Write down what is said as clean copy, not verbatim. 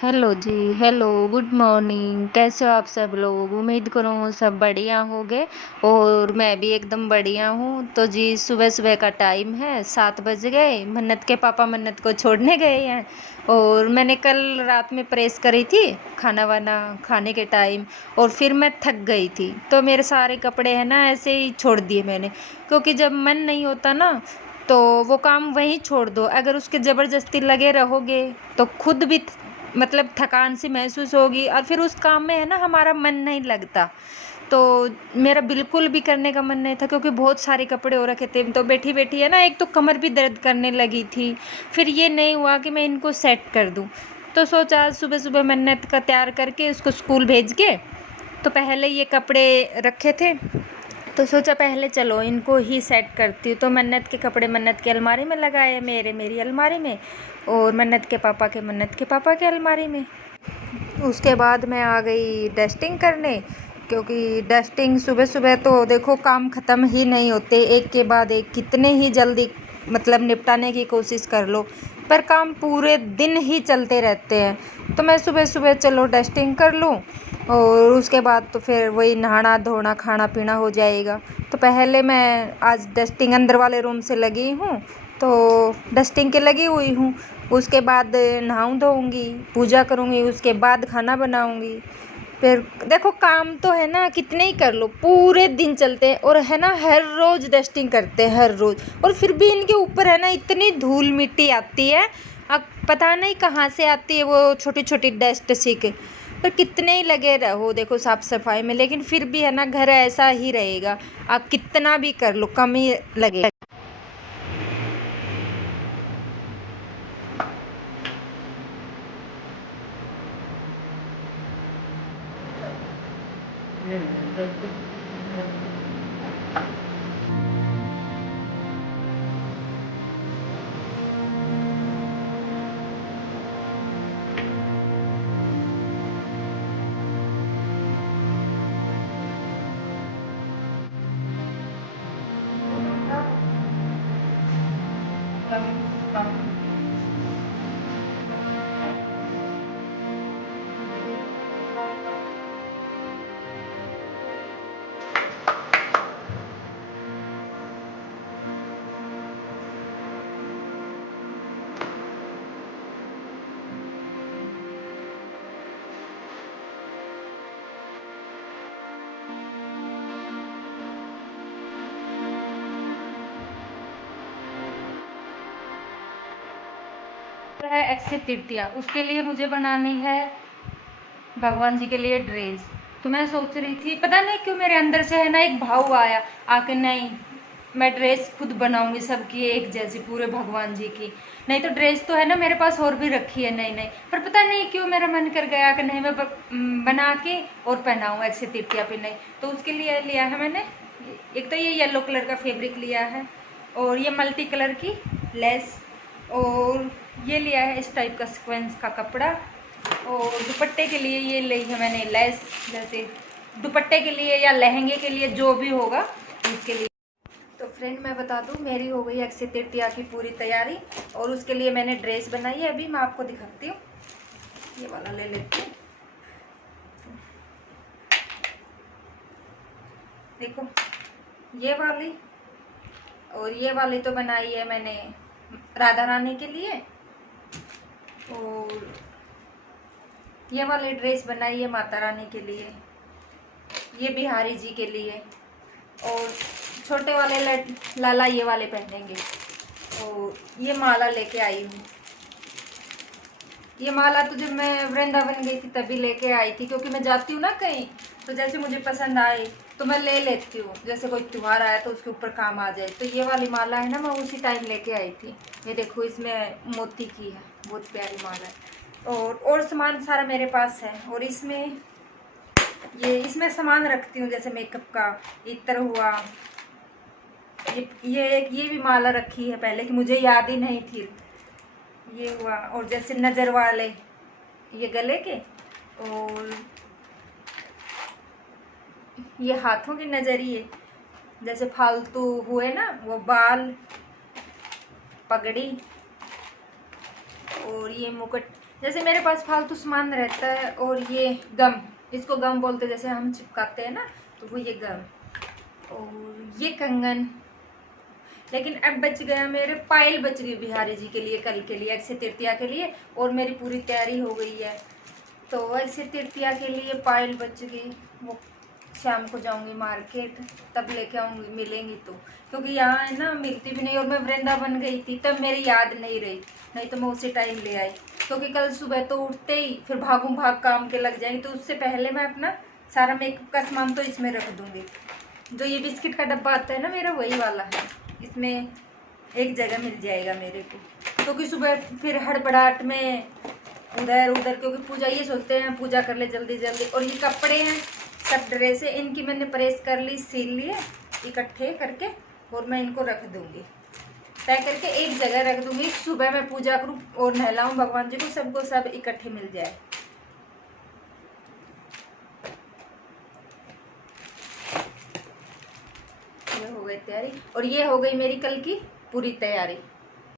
Hello जी। Hello, good morning. कैसे हो आप सब लोग? उम्मीद करूँ सब बढ़िया होंगे और मैं भी एकदम बढ़िया हूँ। तो जी सुबह सुबह का टाइम है, 7 बज गए। मन्नत के पापा मन्नत को छोड़ने गए हैं और मैंने कल रात में प्रेस करी थी खाना वाना खाने के टाइम, और फिर मैं थक गई थी तो मेरे सारे कपड़े हैं ना ऐसे ही छोड़ दिए मैंने, क्योंकि जब मन नहीं होता ना तो वो काम वहीं छोड़ दो। अगर उसके ज़बरदस्ती लगे रहोगे तो खुद भी मतलब थकान सी महसूस होगी और फिर उस काम में है ना हमारा मन नहीं लगता। तो मेरा बिल्कुल भी करने का मन नहीं था, क्योंकि बहुत सारे कपड़े हो रखे थे। तो बैठी बैठी है ना, एक तो कमर भी दर्द करने लगी थी, फिर ये नहीं हुआ कि मैं इनको सेट कर दूँ। तो सोचा आज सुबह सुबह मन्नत का तैयार करके उसको स्कूल भेज के, तो पहले ये कपड़े रखे थे तो सोचा पहले चलो इनको ही सेट करती हूँ। तो मन्नत के कपड़े मन्नत की अलमारी में लगाए, मेरे मेरी अलमारी में, और मन्नत के पापा के अलमारी में। उसके बाद मैं आ गई डस्टिंग करने, क्योंकि डस्टिंग सुबह सुबह तो देखो काम ख़त्म ही नहीं होते, एक के बाद एक कितने ही जल्दी मतलब निपटाने की कोशिश कर लो, पर काम पूरे दिन ही चलते रहते हैं। तो मैं सुबह सुबह चलो डस्टिंग कर लूँ और उसके बाद तो फिर वही नहाना धोना खाना पीना हो जाएगा। तो पहले मैं आज डस्टिंग अंदर वाले रूम से लगी हूँ, तो डस्टिंग के लगी हुई हूँ। उसके बाद नहाऊँ धोऊँगी, पूजा करूँगी, उसके बाद खाना बनाऊँगी। फिर देखो काम तो है ना कितने ही कर लो पूरे दिन चलते हैं, और है ना हर रोज़ डस्टिंग करते हैं हर रोज़, और फिर भी इनके ऊपर है ना इतनी धूल मिट्टी आती है। अब पता नहीं कहाँ से आती है वो छोटी छोटी डस्ट सिक, पर कितने ही लगे रहो देखो साफ सफाई में, लेकिन फिर भी है ना घर ऐसा ही रहेगा। आप कितना भी कर लो कम ही लगेगा। है अक्षय तृतीया, उसके लिए मुझे बनानी है भगवान जी के लिए ड्रेस। तो मैं सोच रही थी, पता नहीं क्यों मेरे अंदर से है ना एक भाव आया आके, नहीं मैं ड्रेस खुद बनाऊंगी सबकी एक जैसी पूरे भगवान जी की। नहीं तो ड्रेस तो है ना मेरे पास और भी रखी है नई नई, पर पता नहीं क्यों मेरा मन कर गया कि नहीं मैं बना के और पहनाऊँ अक्षय तृतीया पे। नहीं तो उसके लिए लिया है मैंने, एक तो ये येलो कलर का फैब्रिक लिया है, और ये मल्टी कलर की लेस, और ये लिया है इस टाइप का सीक्वेंस का कपड़ा। और दुपट्टे के लिए ये ली है मैंने लेस, जैसे दुपट्टे के लिए या लहंगे के लिए जो भी होगा उसके लिए। तो फ्रेंड मैं बता दूं, मेरी हो गई अक्षय तृतीया की पूरी तैयारी, और उसके लिए मैंने ड्रेस बनाई है। अभी मैं आपको दिखाती हूँ, ये वाला ले लेती हूँ। देखो ये वाली और ये वाली तो बनाई है मैंने राधा रानी के लिए, और ये वाली ड्रेस बनाई है माता रानी के लिए, ये बिहारी जी के लिए, और छोटे वाले लाला ये वाले पहनेंगे। और ये माला लेके आई हूँ। ये माला तो जब मैं वृंदावन गई थी तभी लेके आई थी, क्योंकि मैं जाती हूँ ना कहीं, तो जैसे मुझे पसंद आए तो मैं ले लेती हूँ, जैसे कोई त्योहार आया तो उसके ऊपर काम आ जाए। तो ये वाली माला है ना, मैं उसी टाइम लेके आई थी। ये देखो इसमें मोती की है, बहुत प्यारी माला है। और सामान सारा मेरे पास है, और इसमें सामान रखती हूँ, जैसे मेकअप का इत्र हुआ, ये भी माला रखी है पहले कि मुझे याद ही नहीं थी, ये हुआ। और जैसे नज़र वाले ये गले के, और ये हाथों की नजरिए, जैसे फालतू हुए ना वो बाल, पगड़ी, और ये मुकुट जैसे मेरे पास फालतू सामान रहता है, और ये गम, इसको गम बोलते हैं, जैसे हम चिपकाते हैं ना, तो वो ये गम, और ये कंगन। लेकिन अब बच गया मेरे पायल, बच गई बिहारी जी के लिए, कल के लिए, अक्षय तृतीया के लिए। और मेरी पूरी तैयारी हो गई है, तो अक्षय तृतीया के लिए पायल बच गई। वो शाम को जाऊंगी मार्केट, तब लेके आऊंगी, मिलेंगी तो, क्योंकि यहाँ है ना मिलती भी नहीं। और मैं वृंदावन गई थी तब मेरी याद नहीं रही, नहीं तो मैं उसी टाइम ले आई, क्योंकि कल सुबह तो उठते ही फिर भागूं भाग काम के लग जाएंगे। तो उससे पहले मैं अपना सारा मेकअप का सामान तो इसमें रख दूंगी। जो ये बिस्किट का डब्बा आता है ना मेरा, वही वाला है, इसमें एक जगह मिल जाएगा मेरे को, क्योंकि सुबह फिर हड़बड़ाहट में उधर उधर, क्योंकि पूजा, ये सोचते हैं पूजा कर ले जल्दी जल्दी। और ये कपड़े हैं, सब ड्रेस है, इनकी मैंने प्रेस कर ली, सिल लिए इकट्ठे करके, और मैं इनको रख दूंगी, तय करके एक जगह रख दूंगी। सुबह मैं पूजा करूँ और नहलाऊं भगवान जी को, सबको सब इकट्ठे मिल जाए। ये हो गई तैयारी, और ये हो गई मेरी कल की पूरी तैयारी।